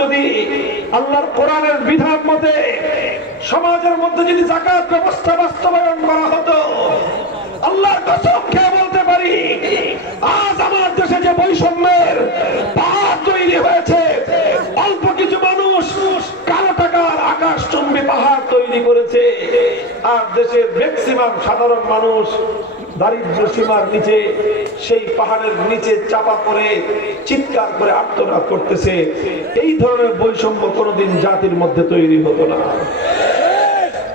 যদি আল্লাহর কোরআনের বিধান মতে সমাজের মধ্যে যদি যাকাত ব্যবস্থা বাস্তবায়ন করা হতো, আল্লাহর কসম খেয়ে বলতে পারি আজ আমার দেশে যে বৈষম্যের পাহাড় তৈরি হয়েছে, অল্প কিছু মানুষ কালো টাকার আকাশচুম্বী পাহাড় তৈরি করেছে, আর দেশের ম্যাক্সিমাম সাধারণ মানুষ দারিদ্র্য সীমার নিচে সেই পাহাড়ের নিচে চাপা পড়ে চিৎকার করে আর্তনাদ করতেছে। এই ধরনের বৈষম্য কোনোদিন জাতির মধ্যে তৈরি হতো না।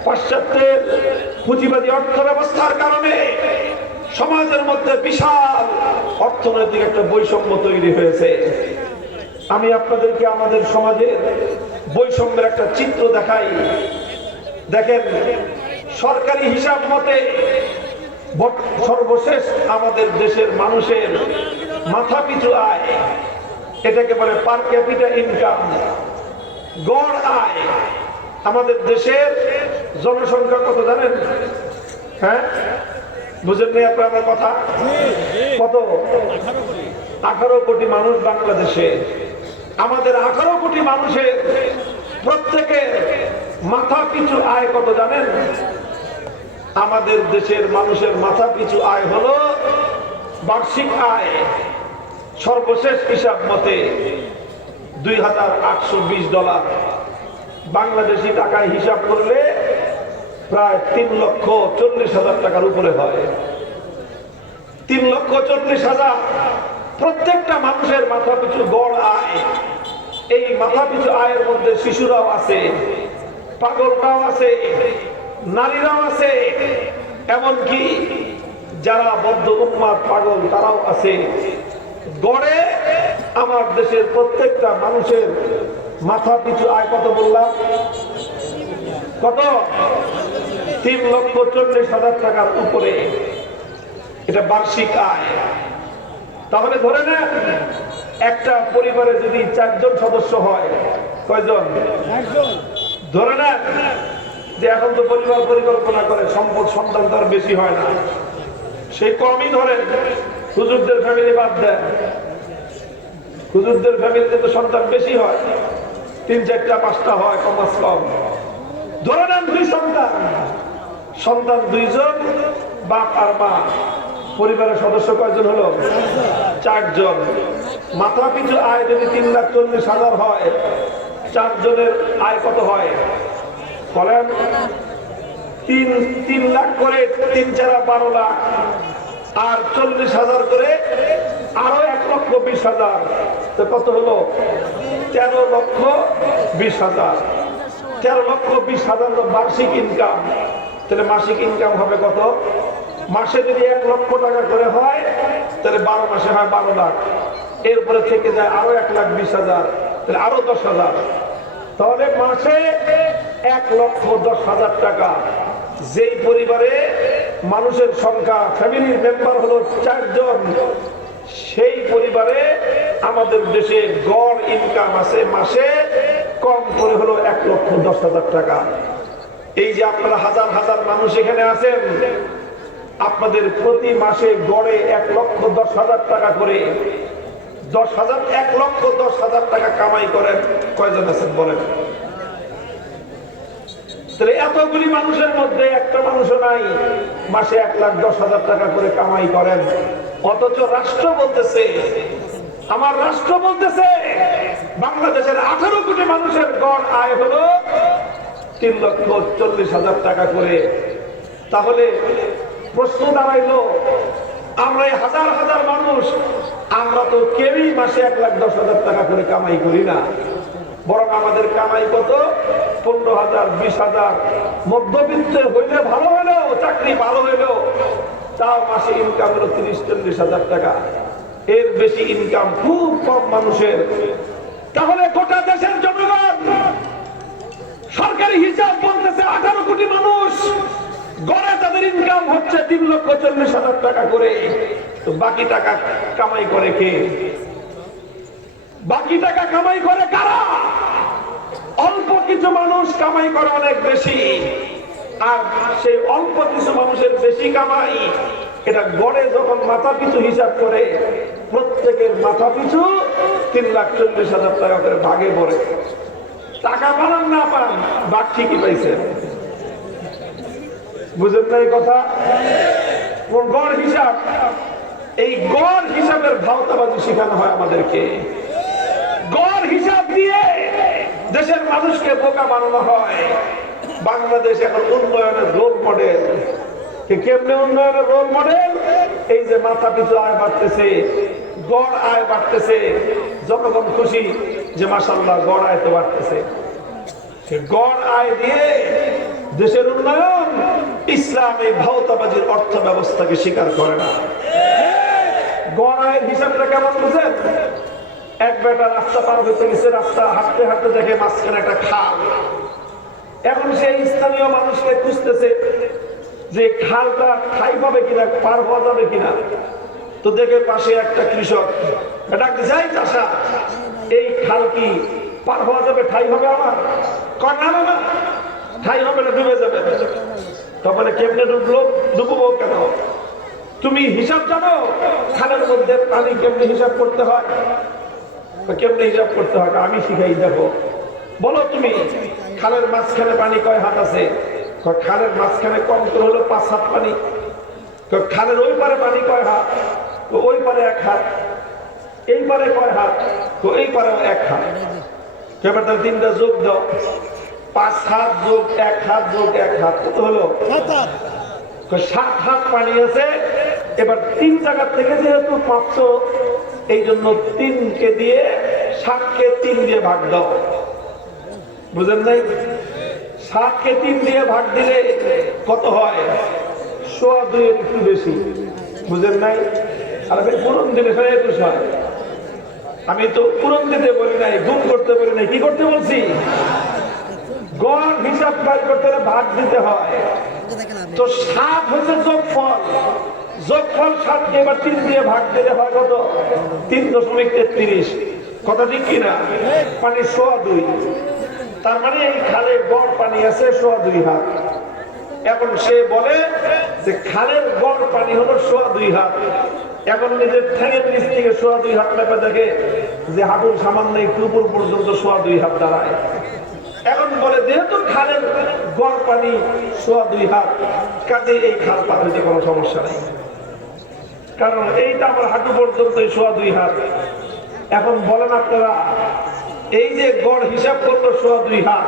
পাশ্চাত্যের পুঁজিবাদী অর্থ ব্যবস্থার কারণে সমাজের মধ্যে বিশাল অর্থনৈতিক একটা বৈষম্য তৈরি হয়েছে। আমি আপনাদেরকে আমাদের সমাজের বৈষম্যের একটা চিত্র দেখাই। দেখেন, সরকারি হিসাব মতে সর্বশেষ আমাদের দেশের মানুষের মাথাপিছু আয়, এটাকে বলে পার ক্যাপিটা ইনকাম, গড় আয়। আমাদের দেশের জনসংখ্যা কত জানেন? হ্যাঁ, বুঝেন নি আপনার আমার কথা? কত? 18 কোটি মানুষ বাংলাদেশে। আমাদের 18 কোটি মানুষের প্রত্যেকের মাথা পিছু আয় কত জানেন? আমাদের দেশের মানুষের মাথা পিছু আয় হলো বার্ষিক আয় সর্বশেষ হিসাব মতে $2,820। বাংলাদেশি টাকায় হিসাব করলে প্রায় 3,40,000 টাকার উপরে হয়। 3,40,000 প্রত্যেকটা মানুষের মাথা পিছু গড় আয়। এই মাথা পিছু আয়ের মধ্যে শিশুরাও আছে, পাগলরাও আছে, নারীরাও আছে, এমনকি যারা বদ্ধ উন্মাদ পাগল তারাও আছে। গড়ে আমার দেশের প্রত্যেকটা মানুষের মাথা পিছু আয় কত বললাম? কত? 3,40,000 টাকার উপরে। এটা বার্ষিক আয়। তাহলে ধরে নেন একটা পরিবারে যদি 4 জন সদস্য হয়, কয়জন? ধরে নেন যে এখন তো পরিবার পরিকল্পনা করে, সম্পদ সন্তান তার বেশি হয় না, সেই কমই ধরেন। হুজুরদের ফ্যামিলি বাদ দেন, হুজুরদের ফ্যামিলিতে তো সন্তান বেশি হয়, 3, 4, 5টা হয় কমাস কম। ধরে নেন 2 সন্তান, সন্তান 2 জন, বাপ আর মা। পরিবারের সদস্য কয়জন হলো? 4 জন। মাথা পিছু আয় যদি 3,40,000 হয়, 4 জনের আয় কত হয় বলেন? 3 লাখ করে 3 × 4 12 লাখ, আর 40,000 করে আরো 1,20,000, তো কত হলো? 13,20,000। 13,20,000 বার্ষিক ইনকাম। তাহলে মাসিক ইনকাম হবে কত? মাসে যদি 1 লক্ষ টাকা করে হয়, তাহলে 12 মাসে হয় 12 লাখ। এরপরে থেকে যায় আরো 1,20,000, তাহলে আরো 10,000। তাহলে মাসে 1,10,000 টাকা। যেই পরিবারে মানুষের সংখ্যা, ফ্যামিলির মেম্বার হলো 4 জন, সেই পরিবারে আমাদের দেশে গড় ইনকাম আছে মাসে কম করে হলো 1,10,000 টাকা। এই যে আপনারা হাজার হাজার মানুষ এখানে আছেন, আপনাদের প্রতি মাসে গড়ে 1,10,000 টাকা করে, 1,10,000 টাকা কামাই করেন কয়জন আছেন বলেন? তাহলে এতগুলি মানুষের মধ্যে একটা মানুষও নাই মাসে 1,10,000 টাকা করে কামাই করেন। অথচ রাষ্ট্র বলতেছে, আমার রাষ্ট্র বলতেছে বাংলাদেশের 18 কোটি মানুষের গড় আয় হলো 3,40,000 টাকা করে। তাহলে প্রশ্ন দাঁড়াইলো, আমরা এই হাজার হাজার মানুষ, আমরা তো কেউই মাসে 1,10,000 টাকা করে কামাই করি না, বরং আমাদের কামাই কত? 15,000, 20,000। মধ্যবিত্ত হইলে ভালো হইলেও, চাকরি ভালো হইলেও তাও মাসে ইনকাম হলো 30-40,000 টাকা। এর বেশি ইনকাম খুব কম মানুষের। তাহলে গোটা দেশের জনগণ, সরকারি হিসাব বলতেছে 18 কোটি মানুষ, গড়ে তাদের ইনকাম হচ্ছে 3,40,000 টাকা করে। তো বাকি টাকা কামাই করে কে? বাকি টাকা কামাই করে কারা? অল্প কিছু মানুষ কামাই করে অনেক বেশি, আর সেই অল্প কিছু মানুষের বেশি কামাই এটা গড়ে যখন মাথা পিছু হিসাব করে প্রত্যেকের মাথা পিছু 3,40,000 টাকা করে ভাগে পড়ে। টাকা পান না পান বাঘ ঠিকই পাইছেন। বুঝেন না এই কথা? গড় হিসাব, এই গড় হিসাবের ভাওতাবাজি শেখানো হয় আমাদেরকে। গড় হিসাব দিয়ে দেশের মানুষকে বোকা বানানো হয়। বাংলাদেশ এখন উন্নয়নের রোল মডেল। কেমনে উন্নয়নের রোল মডেল? এই যে মাথা পিছু আয় বাড়তেছে, গড় আয় বাড়তেছে, জনগণ খুশি যে মাশাআল্লাহ গড় আয় তো বাড়তেছে। গড় আয় দিয়ে দেশের উন্নয়ন। ইসলাম এই ভাওতাবাজির অর্থ ব্যবস্থাকে স্বীকার করে না। গড় আয়ের হিসাবটা কেমন বুঝেন? এক বেটা রাস্তা পার হইতে গেছে, রাস্তা হাঁটতে হাঁটতে দেখে মাঝখানে একটা খাল। এখন সেই স্থানীয় মানুষকে খুঁজতেছে যে খালটা ঠাই পাবে কিনা, পার হওয়া যাবে কিনা। তো দেখে পাশে একটা কৃষক, ডাকতে যাই চাষা, এই খাল কি পার হওয়া যাবে, ঠাই হবে আমার? কয় না না, ঠাই হবে না, ডুবে যাবে। তখন কেমনে ডুবলো? ডুববো কেন? তুমি হিসাব জানো খালের মধ্যে পানি কেমনে হিসাব করতে হয়? কেমনে হিসাব করতে হয় আমি শিখাই, দেখো। বলো তুমি, খালের মাঝখানে পানি কয় হাত আছে? খালের মাঝখানে কম করে হলো 5 হাত পানি। খালের ওই পারে পানি কয় হাত? ওই পারে 1 হাত। এই পারে কয় হাত? এই পারে 1 হাত। এবার তাহলে 3টা যোগ দাও, 5 হাত যোগ 1 হাত যোগ 1 হাত কত হলো? 7 হাত পানি আছে। এবার 3 জায়গা থেকে যেহেতু 500, এই জন্য 3কে দিয়ে 7কে 3 দিয়ে ভাগ দাও। বুঝেন নাই? 7কে 3 দিয়ে ভাগ দিলে কত হয়? 2.25 এর একটু বেশি। বুঝেন নাই? আর পূরণ দিলে 21 হয়। আমি তো পূরণ দিতে বলি নাই, গুণ করতে বলি নাই। কি করতে বলছি? গড় হিসাব কাজ করতে হলে ভাগ দিতে হয়। তো 7 হচ্ছে যোগফল। যোগফল 7কে এবার 3 দিয়ে ভাগ দিলে হয় কত? 3.33। কথা ঠিক কিনা? পানি 2.25। তার মানে এই খালে গড় পানি আছে 2.25 হাত। এখন সে বলে যে খালের গড় পানি হলো 2.25 হাত। এখন নিজের ঠ্যাঙের নিচ থেকে 2.25 হাত মেপে দেখে যে হাঁটুর সামান্য একটু উপর পর্যন্ত 2.25 হাত দাঁড়ায়। এখন বলে যেহেতু খালের গড় পানি 2.25 হাত, কাজে এই খাল পার হইতে কোনো সমস্যা নেই, কারণ এইটা আমার হাঁটু পর্যন্ত 2.25 হাত। এখন বলেন আপনারা, এই যে গড় হিসাব করলো 2.25 হাত,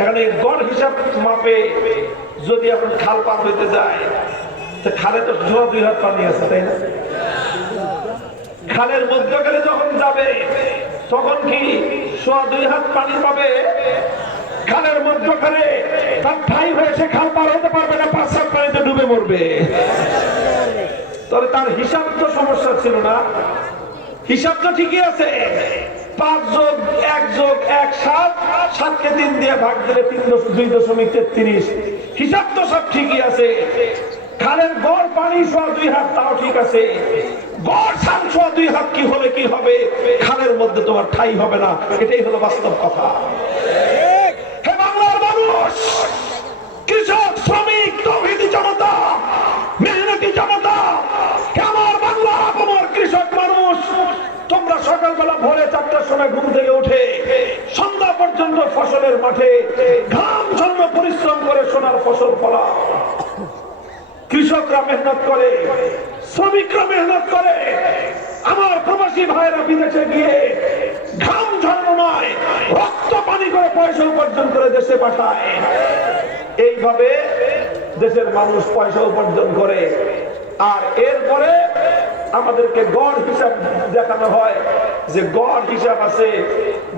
এখানে গড় হিসাব মাপে যদি এখন খাল পার হইতে যায়, খালে তো 2.25 হাত পানি আছে, তাই না? খালের মধ্যখানে যখন যাবে তখন কি 2.25 হাত পানি পাবে? খালের মধ্যখানে তার ঠাই হয়ে সে খাল পার হতে পারবে না, 5 হাত পানিতে ডুবে মরবে। তবে তার হিসাব তো সমস্যা ছিল না, হিসাব তো ঠিকই আছে। 5 যোগ 1 যোগ 1 7, 7কে 3 দিয়ে ভাগ দিলে 2.33। হিসাব তো সব ঠিকই আছে। খালের গড় পানি 2.25 হাত, তাও ঠিক আছে। গড় 2.25 হাত কি হলে কি হবে? খালের মধ্যে তোমার ঠাই হবে না। এটাই হলো বাস্তব কথা। হে বাংলার মানুষ, কৃষক, শ্রমিক, তৌহিদি জনতা, মেহনতি জনতা, আমার বাংলার আপমর কৃষক মানুষ, তোমরা সকালবেলা ভোরে 4টার সময় ঘুম থেকে উঠে সন্ধ্যা পর্যন্ত ফসলের মাঠে ঘাম ঝন্য পরিশ্রম করে সোনার ফসল ফলাও। কৃষকরা মেহনত করে, শ্রমিকরা মেহনত করে, আমার প্রবাসী ভাইরা বিদেশে গিয়ে ঘাম ঝরনায় রক্ত পানি করে পয়সা উপার্জন করে দেশে পাঠায়। এইভাবে দেশের মানুষ পয়সা উপার্জন করে। আর এরপরে আমাদেরকে গড় হিসাব দেখানো হয় যে গড় হিসাব আছে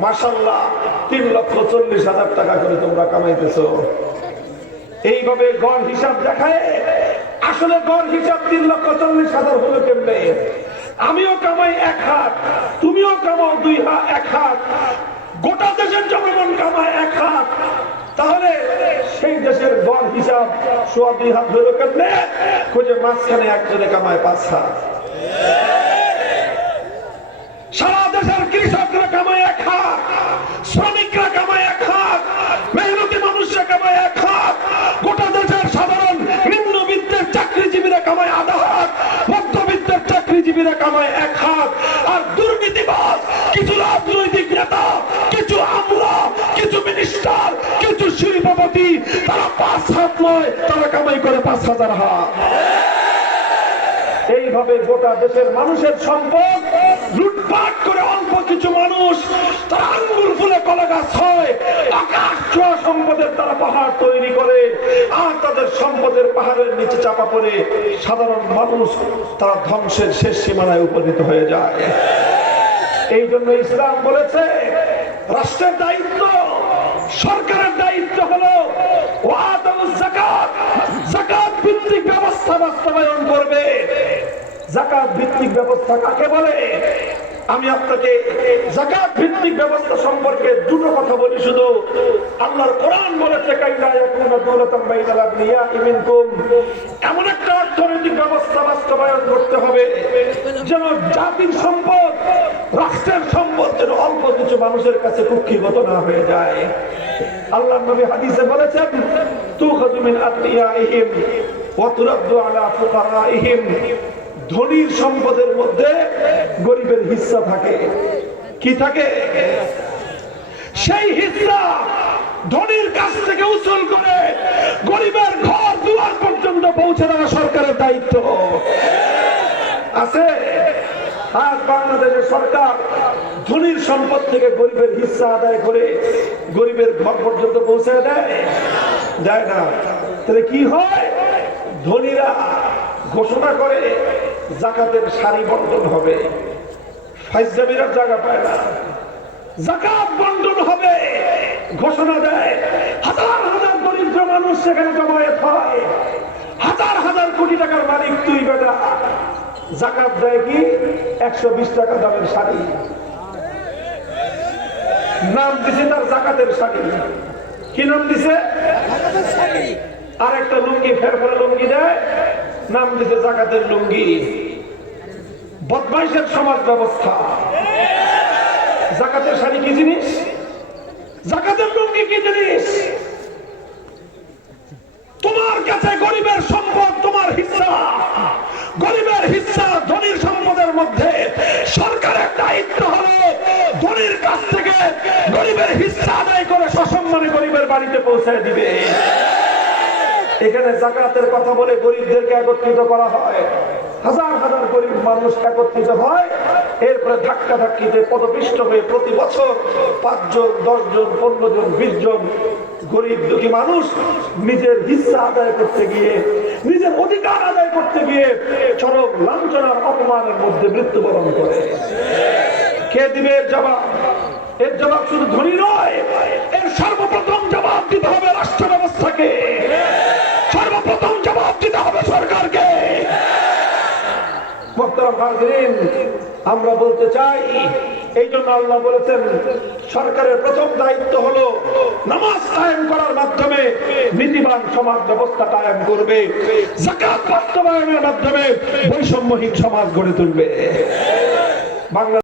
মাশাআল্লাহ 3,40,000 টাকা করে তোমরা কামাইতেছো। এইভাবে গড় হিসাব দেখায়। আসলে গড় হিসাব 3,40,000 হলো কেমনে? আমিও কামাই 1 হাত, তুমিও কামাও 2 হাত, 1 হাত, গোটা দেশের জনগণ কামায় 1 হাত, তাহলে সেই দেশের গড় হিসাব 2.25 হাত হলো কেমনে? খুঁজে মাঝখানে একজনে কামায় 5 হাত। সারা দেশের কৃষকরা কামায় 1 হাত, শ্রমিকরা কামায় 1 হাত, মেহনতি মানুষরা কামায় 1 হাত, গোটা দেশের সাধারণ নিম্নবিত্তের চাকরিজীবীরা কামায় আধা হাত। করে 5,000 হাত। এইভাবে গোটা দেশের মানুষের সম্পদ লুটপাট করে অল্প কিছু মানুষ তারা আঙ্গুল ফুলে কলা গাছ হয়, আকাশ ছোঁয়া সম্পদের তারা পাহাড় তৈরি করে, আর তাদের সম্পদের পাহাড়ের নিচে চাপা পড়ে সাধারণ মানুষ তারা ধ্বংসের শেষ সীমানায় উপনীত হয়ে যায়। এই জন্য ইসলাম বলেছে রাষ্ট্রের দায়িত্ব, সরকারের দায়িত্ব হলো যাকাত ভিত্তিক ব্যবস্থা বাস্তবায়ন করবে। যাকাত ভিত্তিক ব্যবস্থা কাকে বলে? আমি আপনাকে যাকাত ভিত্তিক ব্যবস্থা সম্পর্কে দুটো কথা বলি শুধু। আল্লাহর কোরআন বলেছে কাইলা ইয়াকুনা দাওলাতান বাইনাল আগনিয়াই মিনকুম, এমন একটা অর্থনৈতিক ব্যবস্থা বাস্তবায়ন করতে হবে যেন জাতির সম্পদ, রাষ্ট্রের সম্পদ যেন অল্প কিছু মানুষের কাছে কুক্ষিগত না হয়ে যায়। আল্লাহর নবী হাদিসে বলেছেন তুখাযু মিন আগনিয়াইহিম ওয়া তুরাদ্দু আলা ফুকারাইহিম, ধনীর সম্পদের মধ্যে গরিবের হিস্সা থাকে। কি থাকে? সেই হিস্সা ধনীর কাছ থেকে উসুল করে গরিবের ঘর দুয়ার পর্যন্ত পৌঁছে দেওয়া সরকারের দায়িত্ব আছে। আজ বাংলাদেশের সরকার ধনীর সম্পদ থেকে গরিবের হিস্সা আদায় করে গরিবের ঘর পর্যন্ত পৌঁছে দেয় না। তাহলে কি হয়? ধনীরা ঘোষণা করে যাকাতের সারি বন্টন হবে, ফাইজলামির জায়গা পায় না, যাকাত বন্টন হবে ঘোষণা দেয়, হাজার হাজার দরিদ্র মানুষ সেখানে জমায়েত হয়, হাজার হাজার কোটি টাকার মালিক তুই বেটা, যাকাত দেয় কি 120 টাকা দামের শাড়ি, নাম দিছে তার যাকাতের শাড়ি। কি নাম দিছে? আর একটা লুঙ্গি, ফেরফেরে লুঙ্গি দেয়, নাম দিছে যাকাতের লুঙ্গি। বদমাইশের সমাজ ব্যবস্থা। যাকাতের শাড়ি কি জিনিস? যাকাতের লুঙ্গি কি জিনিস? তোমার কাছে গরিবের সম্পদ তোমার হিস্সা, গরিবের হিস্সা ধনীর সম্পদের মধ্যে সরকারের দায়িত্ব হলো ধনীর কাছ থেকে গরিবের হিস্সা আদায় করে সসম্মানে গরিবের বাড়িতে পৌঁছে দিবে। এখানে যাকাতের কথা বলে গরিবদেরকে একত্রিত করা হয়, হাজার হাজার গরিব মানুষ একত্রিত হয়, এরপরে ধাক্কা ধাক্কিতে পদপিষ্ট হয়ে প্রতি বছর 5 জন, 10 জন, 15 জন, 20 জন গরিব দুঃখী মানুষ নিজের হিস্সা আদায় করতে গিয়ে, নিজের অধিকার আদায় করতে গিয়ে চরম লাঞ্ছনার অপমানের মধ্যে মৃত্যুবরণ করে। কে দিবে এর জবাব? এর জবাব শুধু ধনী নয়, এর সর্বপ্রথম জবাব দিতে হবে রাষ্ট্র ব্যবস্থাকে, সর্বপ্রথম জবাব দিতে হবে সরকারকে। মুহতারাম হাজিরিন, আমরা বলতে চাই, এই জন্য আল্লাহ বলেছেন সরকারের প্রথম দায়িত্ব হলো নামাজ কায়েম করার মাধ্যমে নীতিবান সমাজ ব্যবস্থা কায়েম করবে, যাকাত বাস্তবায়নের মাধ্যমে বৈষম্যহীন সমাজ গড়ে তুলবে। বাংলা